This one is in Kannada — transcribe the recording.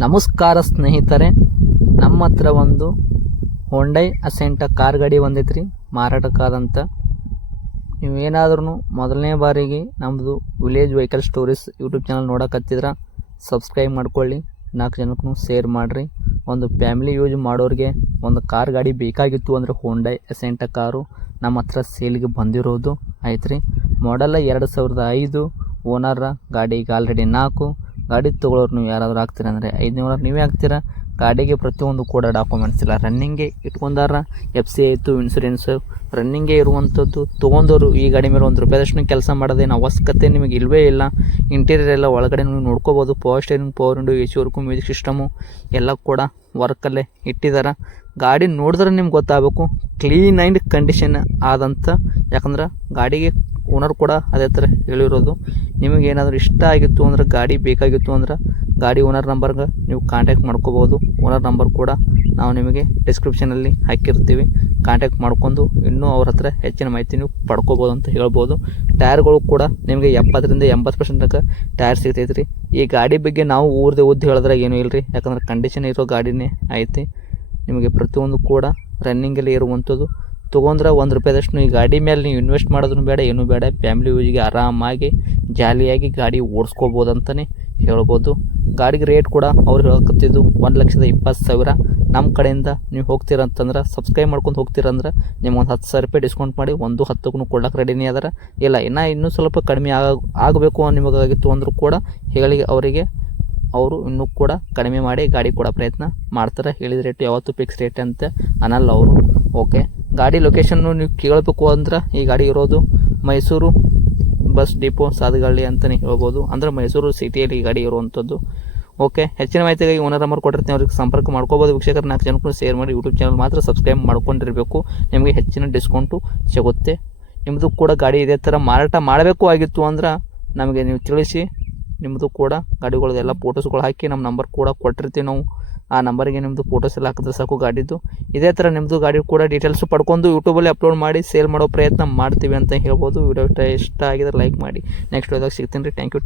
ನಮಸ್ಕಾರ ಸ್ನೇಹಿತರೆ, ನಮ್ಮ ಹತ್ರ ಒಂದು ಹೊಂಡೈ ಅಸೆಂಟ ಕಾರ್ ಗಾಡಿ ಬಂದೈತ್ರಿ ಮಾರಾಟಕ್ಕಾದಂಥ. ನೀವೇನಾದ್ರೂ ಮೊದಲನೇ ಬಾರಿಗೆ ನಮ್ಮದು village vehicle stories YouTube channel ನೋಡೋಕತ್ತಿದ್ರೆ ಸಬ್ಸ್ಕ್ರೈಬ್ ಮಾಡ್ಕೊಳ್ಳಿ, 4 ಜನಕ್ಕೂ ಶೇರ್ ಮಾಡಿರಿ. ಒಂದು ಫ್ಯಾಮಿಲಿ ಯೂಸ್ ಮಾಡೋರಿಗೆ ಒಂದು ಕಾರ್ ಗಾಡಿ ಬೇಕಾಗಿತ್ತು ಅಂದರೆ ಹೊಂಡೈ ಅಸೆಂಟ ಕಾರು ನಮ್ಮ ಹತ್ರ ಸೇಲ್ಗೆ ಬಂದಿರೋದು ಐತ್ರಿ. ಮಾಡೆಲ್ಲ 2005, ಓನರ ಗಾಡಿಗೆ ಆಲ್ರೆಡಿ 4. ಗಾಡಿ ತೊಗೊಳೋರು ನೀವು ಯಾರಾದರೂ ಆಗ್ತೀರ ಅಂದರೆ 500 ನೀವೇ ಆಗ್ತೀರಾ. ಗಾಡಿಗೆ ಪ್ರತಿಯೊಂದು ಕೂಡ ಡಾಕ್ಯುಮೆಂಟ್ಸ್ ಇಲ್ಲ, ರನ್ನಿಂಗೇ ಇಟ್ಕೊಂಡಾರ. FC ಆಯಿತು, ಇನ್ಸೂರೆನ್ಸು ರನ್ನಿಂಗೇ ಇರುವಂಥದ್ದು. ತೊಗೊಂಡವರು ಈ ಗಾಡಿ ಮೇಲೆ ₹1 ಕೆಲಸ ಮಾಡೋದೇನು ಅವಶ್ಯಕತೆ ನಿಮಗೆ ಇಲ್ಲವೇ ಇಲ್ಲ. ಇಂಟೀರಿಯರ್ ಎಲ್ಲ ಒಳಗಡೆ ನೀವು ನೋಡ್ಕೋಬೋದು. Power steering, power window, AC work, music system ಎಲ್ಲ ಕೂಡ ವರ್ಕಲ್ಲೇ ಇಟ್ಟಿದ್ದಾರೆ. ಗಾಡಿ ನೋಡಿದ್ರೆ ನಿಮ್ಗೆ ಗೊತ್ತಾಗಬೇಕು ಕ್ಲೀನ್ ಆ್ಯಂಡ್ ಕಂಡೀಷನ್ ಆದಂಥ. ಯಾಕಂದ್ರೆ ಗಾಡಿಗೆ ಓನರ್ ಕೂಡ ಅದೇ ಥರ ಹೇಳಿರೋದು. ನಿಮಗೇನಾದರೂ ಇಷ್ಟ ಆಗಿತ್ತು ಅಂದ್ರೆ, ಗಾಡಿ ಬೇಕಾಗಿತ್ತು ಅಂದ್ರೆ ಗಾಡಿ ಓನರ್ ನಂಬರ್ಗೆ ನೀವು ಕಾಂಟ್ಯಾಕ್ಟ್ ಮಾಡ್ಕೋಬೋದು. ಓನರ್ ನಂಬರ್ ಕೂಡ ನಾವು ನಿಮಗೆ ಡಿಸ್ಕ್ರಿಪ್ಷನಲ್ಲಿ ಹಾಕಿರ್ತೀವಿ. ಕಾಂಟ್ಯಾಕ್ಟ್ ಮಾಡ್ಕೊಂಡು ಇನ್ನೂ ಅವ್ರ ಹತ್ರ ಹೆಚ್ಚಿನ ಮಾಹಿತಿ ನೀವು ಪಡ್ಕೋಬೋದು ಅಂತ ಹೇಳ್ಬೋದು. ಟೈರ್ಗಳು ಕೂಡ ನಿಮಗೆ 70% 80% ತನಕ ಟೈರ್ ಸಿಗ್ತೈತೆ ರೀ. ಈ ಗಾಡಿ ಬಗ್ಗೆ ನಾವು ಊರ್ದು ಹೇಳಿದ್ರೆ ಏನೂ ಇಲ್ಲ ರೀ, ಯಾಕಂದ್ರೆ ಕಂಡೀಷನ್ ಇರೋ ಗಾಡಿನೇ ಐತಿ. ನಿಮಗೆ ಪ್ರತಿಯೊಂದು ಕೂಡ ರನ್ನಿಂಗಲ್ಲಿ ಇರುವಂಥದ್ದು. ತೊಗೊಂಡ್ರೆ ₹1 ಈ ಗಾಡಿ ಮೇಲೆ ನೀವು ಇನ್ವೆಸ್ಟ್ ಮಾಡೋದನ್ನು ಬೇಡ, ಏನೂ ಬೇಡ. ಫ್ಯಾಮಿಲಿ ಯೂಸ್ಗೆ ಆರಾಮಾಗಿ ಜಾಲಿಯಾಗಿ ಗಾಡಿ ಓಡಿಸ್ಕೋಬೋದು ಅಂತಲೇ ಹೇಳ್ಬೋದು. ಗಾಡಿಗೆ ರೇಟ್ ಕೂಡ ಅವ್ರು ಹೇಳಕತ್ತಿದ್ದು 1,20,000. ನಮ್ಮ ಕಡೆಯಿಂದ ನೀವು ಹೋಗ್ತೀರಂತಂದ್ರೆ, ಸಬ್ಸ್ಕ್ರೈಬ್ ಮಾಡ್ಕೊಂಡು ಹೋಗ್ತೀರಂದ್ರೆ ನಿಮ್ಗೆ ಒಂದು ₹10,000 ಡಿಸ್ಕೌಂಟ್ ಮಾಡಿ 1,10ಕ್ಕೂ ಕೊಡೋಕೆ ರೆಡಿನೇ ಅದಾರ. ಇಲ್ಲ ಇನ್ನೂ ಸ್ವಲ್ಪ ಕಡಿಮೆ ಆಗಬೇಕು ನಿಮಗಾಗಿತ್ತು ಅಂದರೂ ಕೂಡ ಹೇಳಿ ಅವರಿಗೆ, ಅವರು ಇನ್ನೂ ಕೂಡ ಕಡಿಮೆ ಮಾಡಿ ಗಾಡಿ ಕೊಡೋ ಪ್ರಯತ್ನ ಮಾಡ್ತಾರೆ. ಹೇಳಿದ ರೇಟ್ ಯಾವತ್ತೂ ಫಿಕ್ಸ್ ರೇಟ್ ಅಂತ ಅನ್ನಲ್ಲ ಅವರು. ಓಕೆ, ಗಾಡಿ ಲೊಕೇಶನ್ನು ನೀವು ಕೇಳಬೇಕು ಅಂದ್ರೆ ಈ ಗಾಡಿ ಇರೋದು ಮೈಸೂರು ಬಸ್ ಡಿಪೋ ಸಾದಗಳ್ಳಿ ಅಂತಲೇ ಹೇಳ್ಬೋದು. ಅಂದರೆ ಮೈಸೂರು ಸಿಟಿಯಲ್ಲಿ ಈ ಗಾಡಿ ಇರುವಂಥದ್ದು. ಓಕೆ, ಹೆಚ್ಚಿನ ಮಾಹಿತಿಗಾಗಿ ಓನರ್ ನಂಬರ್ ಕೊಟ್ಟಿರ್ತೀನಿ, ಅವ್ರಿಗೆ ಸಂಪರ್ಕ ಮಾಡ್ಕೋಬೋದು. ವೀಕ್ಷಕರು 4 ಜನಕ್ಕೂ ಶೇರ್ ಮಾಡಿ. ಯೂಟ್ಯೂಬ್ ಚಾನಲ್ ಮಾತ್ರ ಸಬ್ಸ್ಕ್ರೈಬ್ ಮಾಡ್ಕೊಂಡಿರಬೇಕು, ನಿಮಗೆ ಹೆಚ್ಚಿನ ಡಿಸ್ಕೌಂಟು ಸಿಗುತ್ತೆ. ನಿಮ್ಮದು ಕೂಡ ಗಾಡಿ ಇದೇ ಥರ ಮಾರಾಟ ಮಾಡಬೇಕು ಆಗಿತ್ತು ಅಂದ್ರೆ ನಮಗೆ ನೀವು ತಿಳಿಸಿ. ನಿಮ್ಮದು ಕೂಡ ಗಾಡಿಗಳದೆಲ್ಲ ಫೋಟೋಸ್ಗಳು ಹಾಕಿ ನಮ್ಮ ನಂಬರ್ ಕೂಡ ಕೊಟ್ಟಿರ್ತೀವಿ ನಾವು. ಆ ನಂಬರಿಗೆ ನಿಮ್ಮದು ಫೋಟೋಸ್ ಎಲ್ಲ ಹಾಕಿದ್ರೆ ಸಾಕು ಗಾಡಿದು. ಇದೇ ಥರ ನಿಮ್ಮದು ಗಾಡಿ ಕೂಡ ಡೀಟೇಲ್ಸ್ ಪಡ್ಕೊಂಡು ಯೂಟ್ಯೂಬಲ್ಲಿ ಅಪ್ಲೋಡ್ ಮಾಡಿ ಸೇಲ್ ಮಾಡೋ ಪ್ರಯತ್ನ ಮಾಡ್ತೀವಿ ಅಂತ ಹೇಳ್ಬೋದು. ವಿಡಿಯೋ ಇಷ್ಟ ಆಗಿದ್ರೆ ಲೈಕ್ ಮಾಡಿ. ನೆಕ್ಸ್ಟ್ ವಿಡಿಯೋದಾಗ ಸಿಗ್ತೀನಿ ರೀ. Thank you.